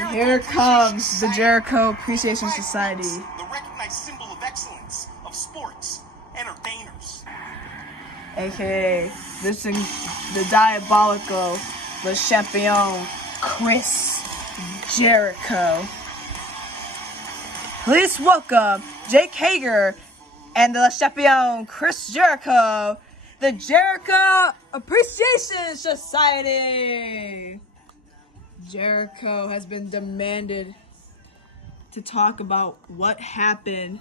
And here comes the Jericho Appreciation Society. The recognized symbol of excellence of sports entertainers. AKA the diabolical, the champion, Chris Jericho. Please welcome Jake Hager and the champion, Chris Jericho, the Jericho Appreciation Society. Jericho has been demanded to talk about what happened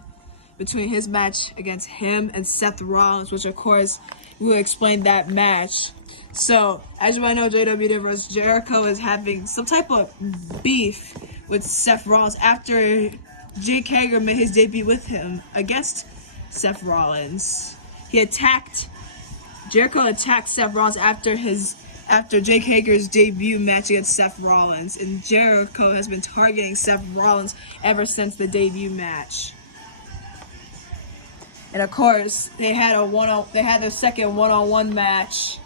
between his match against him and Seth Rollins, which of course we will explain that match. So, as you might know, J.E.W. vs. Jericho is having some type of beef with Seth Rollins after Jake Hager made his debut with him against Seth Rollins. Jericho attacked Seth Rollins after Jake Hager's debut match against Seth Rollins, and Jericho has been targeting Seth Rollins ever since the debut match. And of course, they had their second one-on-one match,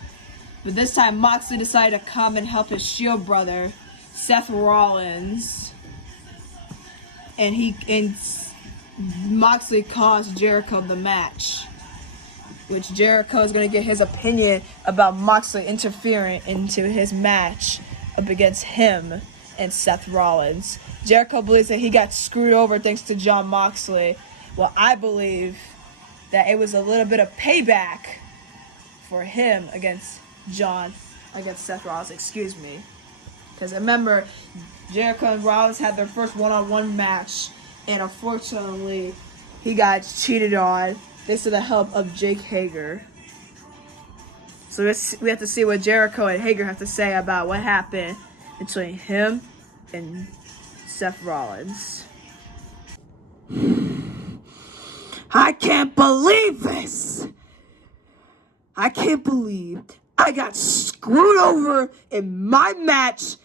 but this time Moxley decided to come and help his Shield brother, Seth Rollins, and Moxley cost Jericho the match, which Jericho is going to get his opinion about Moxley interfering into his match up against him and Seth Rollins. Jericho believes that he got screwed over thanks to Jon Moxley. Well, I believe that it was a little bit of payback for him against Seth Rollins, Because remember, Jericho and Rollins had their first one-on-one match, and unfortunately, he got cheated on thanks to the help of Jake Hager. So we have to see what Jericho and Hager have to say about what happened between him and Seth Rollins. I can't believe this! I can't believe I got screwed over in my match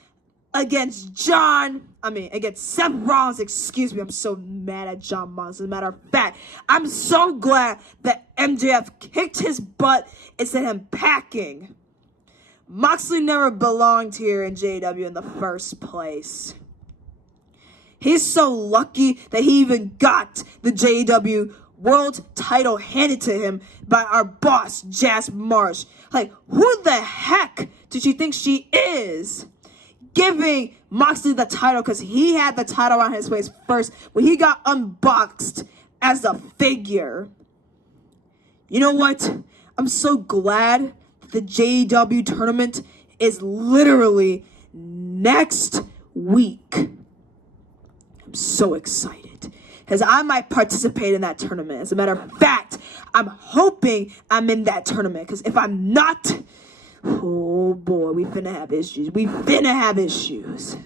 against Seth Rollins, I'm so mad at Jon Moxley. As a matter of fact, I'm so glad that MJF kicked his butt and sent him packing. Moxley never belonged here in J.E.W. in the first place. He's so lucky that he even got the J.E.W. world title handed to him by our boss, Jazz Marsh. Like, who the heck did she think she is? Giving Moxley the title because he had the title around his waist first when he got unboxed as a figure. You know what? I'm so glad the J.E.W. tournament is literally next week. I'm so excited because I might participate in that tournament. As a matter of fact, I'm hoping I'm in that tournament because if I'm not, oh boy, we finna have issues.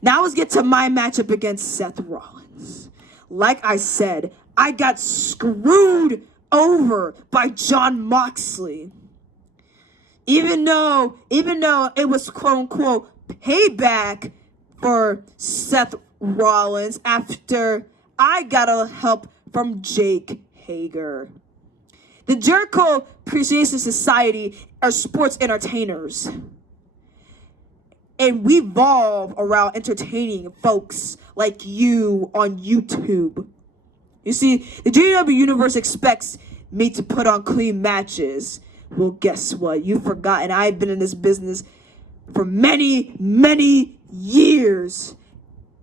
Now let's get to my matchup against Seth Rollins. Like I said, I got screwed over by Jon Moxley. Even though it was quote-unquote payback for Seth Rollins after I got a help from Jake Hager. The Jericho Appreciation Society are sports entertainers. And we revolve around entertaining folks like you on YouTube. You see, the J.E.W. universe expects me to put on clean matches. Well, guess what? You've forgotten I've been in this business for many, many years.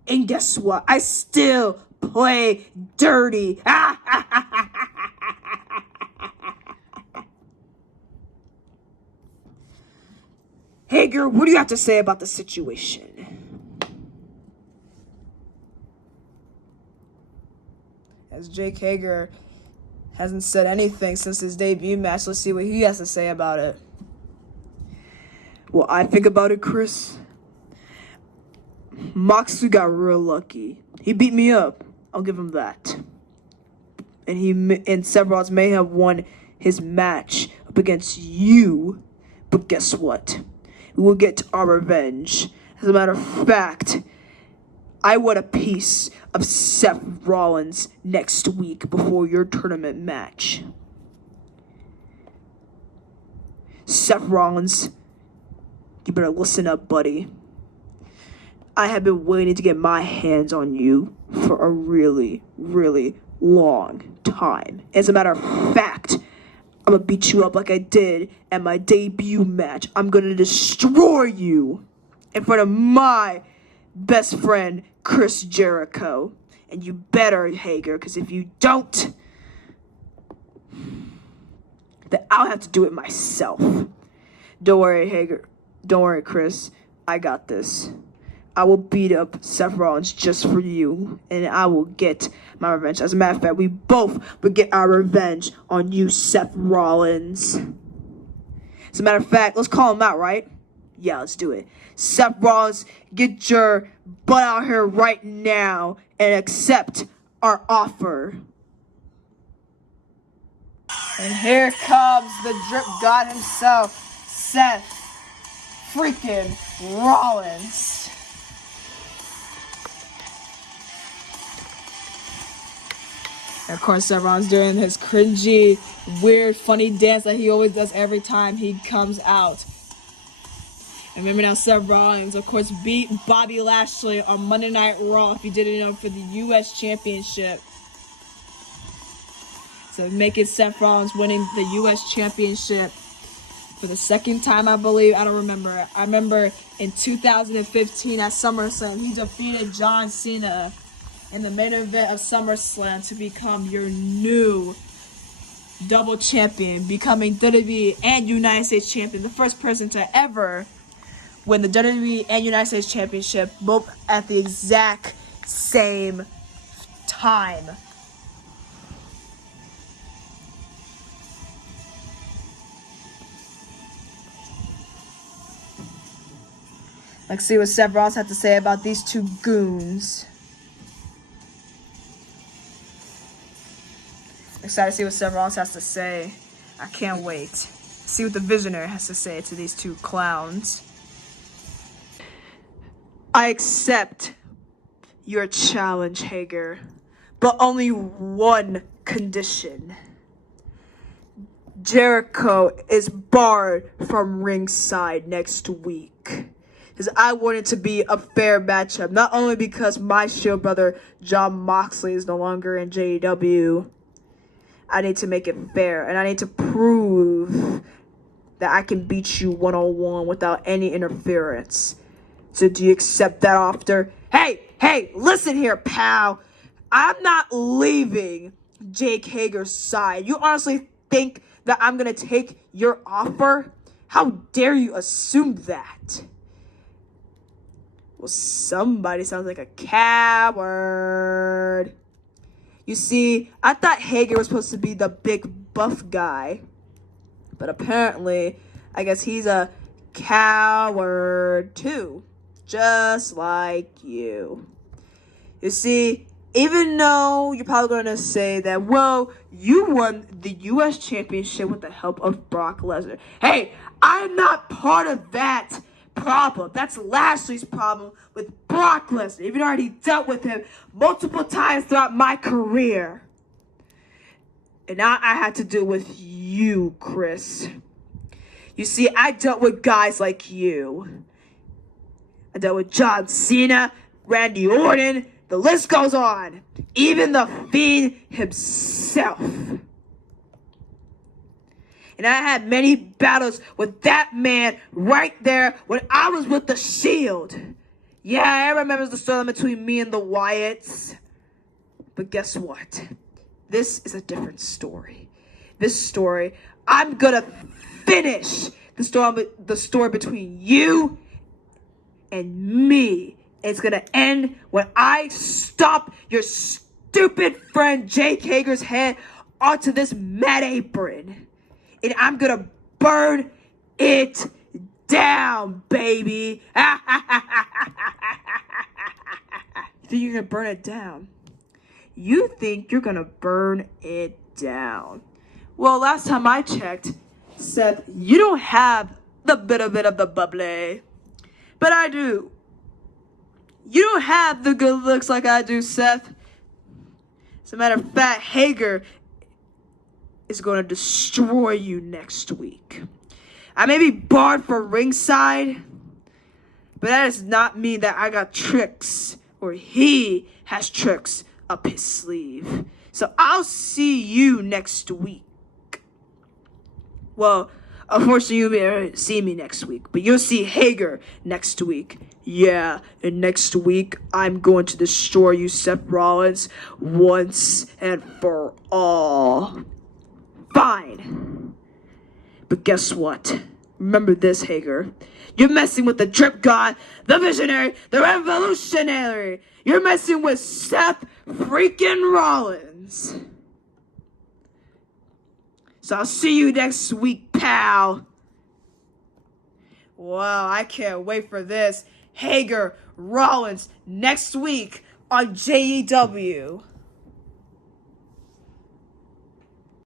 And guess what? I still play dirty. Hager, what do you have to say about the situation? As Jake Hager hasn't said anything since his debut match, let's see what he has to say about it. Well, I think about it, Chris. Moxley got real lucky. He beat me up. I'll give him that. And Seth Rollins may have won his match up against you, but guess what? We will get our revenge. As a matter of fact, I want a piece of Seth Rollins next week before your tournament match. Seth Rollins, you better listen up, buddy. I have been waiting to get my hands on you for a really, really long time. As a matter of fact, I'm gonna beat you up like I did at my debut match. I'm gonna destroy you in front of my best friend, Chris Jericho. And you better, Hager, because if you don't, then I'll have to do it myself. Don't worry, Hager. Don't worry, Chris. I got this. I will beat up Seth Rollins just for you, and I will get my revenge. As a matter of fact, we both will get our revenge on you, Seth Rollins. As a matter of fact, let's call him out, right? Yeah, let's do it. Seth Rollins, get your butt out here right now and accept our offer. And here comes the drip god himself, Seth freaking Rollins. And of course, Seth Rollins doing his cringy, weird, funny dance that he always does every time he comes out. And remember now, Seth Rollins, of course, beat Bobby Lashley on Monday Night Raw, if you didn't know, for the U.S. Championship. So making Seth Rollins winning the U.S. Championship for the second time, I believe. I don't remember. I remember in 2015 at SummerSlam, he defeated John Cena in the main event of SummerSlam to become your new double champion, becoming WWE and United States champion, the first person to ever win the WWE and United States championship, both at the exact same time. Let's see what Seth Rollins had to say about these two goons. Excited to see what Seth Rollins has to say. I can't wait. See what the Visionary has to say to these two clowns. I accept your challenge, Hager, but only one condition. Jericho is barred from ringside next week. Because I want it to be a fair matchup, not only because my Shield brother Jon Moxley is no longer in J.E.W. I need to make it fair, and I need to prove that I can beat you one-on-one without any interference. So do you accept that offer? Hey, listen here, pal. I'm not leaving Jake Hager's side. You honestly think that I'm going to take your offer? How dare you assume that? Well, somebody sounds like a coward. You see, I thought Hager was supposed to be the big buff guy. But apparently, I guess he's a coward too. Just like you. You see, even though you're probably going to say that, well, you won the U.S. Championship with the help of Brock Lesnar. Hey, I'm not part of that problem. That's Lashley's problem with Brock Lesnar. Even already dealt with him multiple times throughout my career. And now I had to deal with you, Chris. You see, I dealt with guys like you. I dealt with John Cena, Randy Orton, the list goes on. Even the Fiend himself. And I had many battles with that man right there when I was with the Shield. Yeah, I remember the story between me and the Wyatts. But guess what? This is a different story. This story, I'm gonna finish the story between you and me. It's gonna end when I stop your stupid friend Jake Hager's head onto this mat apron. And I'm gonna burn it down, baby. You think you're gonna burn it down? You think you're gonna burn it down. Well, last time I checked, Seth, you don't have the bit of the bubbly. But I do. You don't have the good looks like I do, Seth. As a matter of fact, Hager is going to destroy you next week. I may be barred from ringside, But that does not mean that I got tricks, or he has tricks up his sleeve. So I'll see you next week. Well, unfortunately, you'll be able to see me next week, but you'll see Hager next week. Yeah, and next week, I'm going to destroy you, Seth Rollins, once and for all. Fine. But guess what? Remember this, Hager. You're messing with the drip god, the visionary, the revolutionary. You're messing with Seth freaking Rollins. So I'll see you next week, pal. Wow, I can't wait for this. Hager, Rollins, next week on J.E.W.